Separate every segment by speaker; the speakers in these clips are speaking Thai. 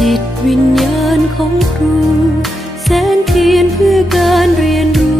Speaker 1: จากจิตวิญญาณของครูแสงเทียนเพื่อการเรียนรู้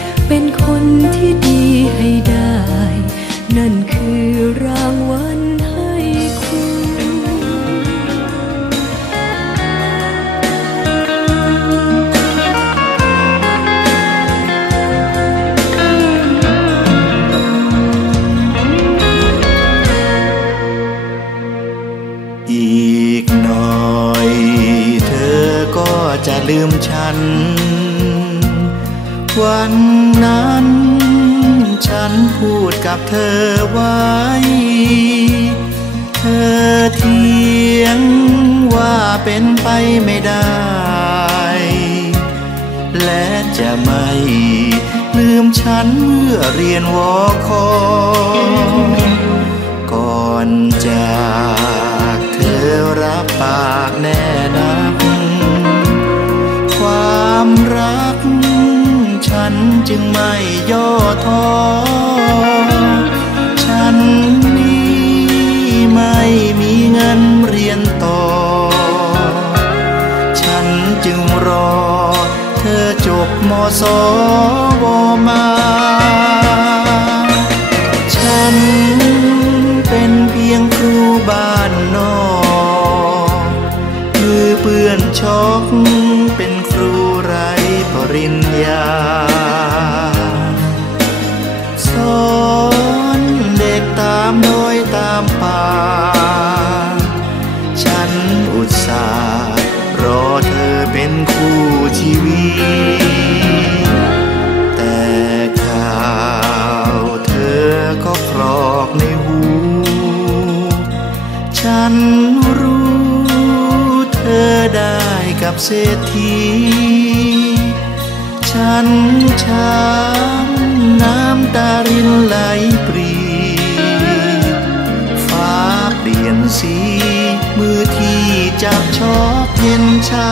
Speaker 1: เป็นคนที่ดีให้ได้ นั่นคือรางวัล
Speaker 2: เธอไว้ เธอเทียงว่าเป็นไปไม่ได้ และจะไม่ลืมฉันเมื่อเรียนวอคอ ก่อนจากเธอรับปากแน่นัก ความรักฉันจึงไม่ย่อท้อ สวมา ฉันเป็นเพียงครูบ้านนอกมือเปื้อนช็อกเป็นครูไรปริญญา สอนเด็กตามโดยตามป่า ฉันอุตส่าห์รอเธอเป็นคู่ชีวิต กับเศรษฐี ฉันช้ำน้ำตารินไหลปรีฟ้าเปลี่ยนสี มือที่จับชอบเย็นชา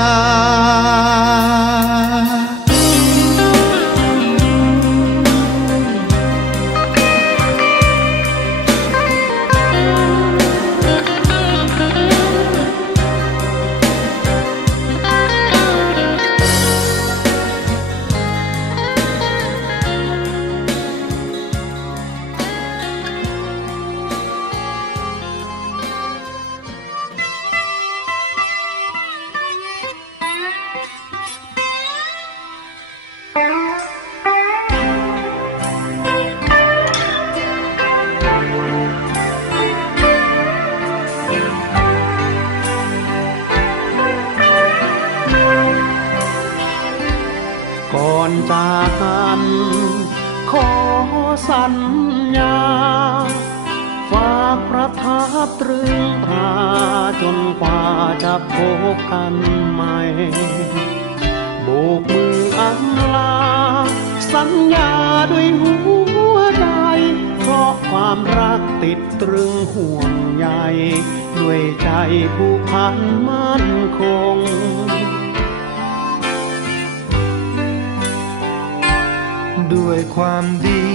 Speaker 3: ก่อนจากกันขอสัญญา ฝากประทับตรึงราจนกว่าจะพบกันใหม่ บกมืออำลา สัญญาด้วยหัวใจ เพราะความรักติดตรึงห่วงใยด้วยใจผู้พันมั่นคง
Speaker 4: ด้วยความดี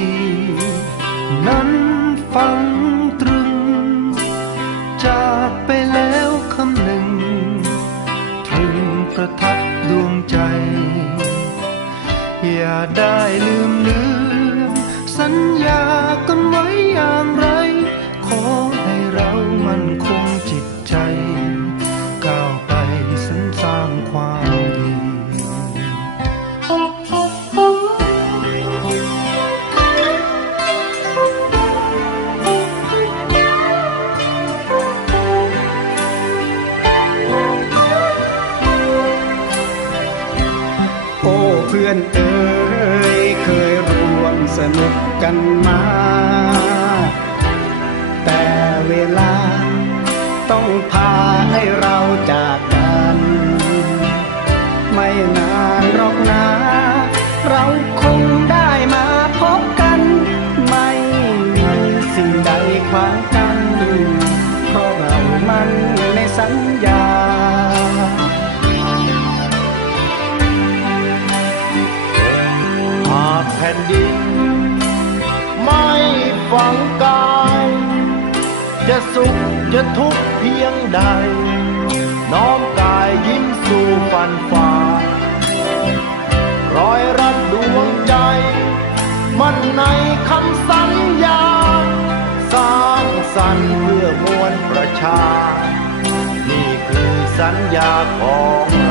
Speaker 4: นั้นฟังตรึง จากไปแล้วคำหนึ่ง ถึงประทับ อย่าได้ลืม
Speaker 5: พื่อนเอ๋ยเคยร่วมสนุกกันมา แต่เวลาต้องพาให้เราจาก
Speaker 6: จะสุขจะทุกข์เพียงใด น้อมกายยิ้มสู่ฟันฝ่ารอยรัดดวงใจ มันในคำสัญญา สร้างสรรค์เพื่อมวลประชา นี่คือสัญญาของ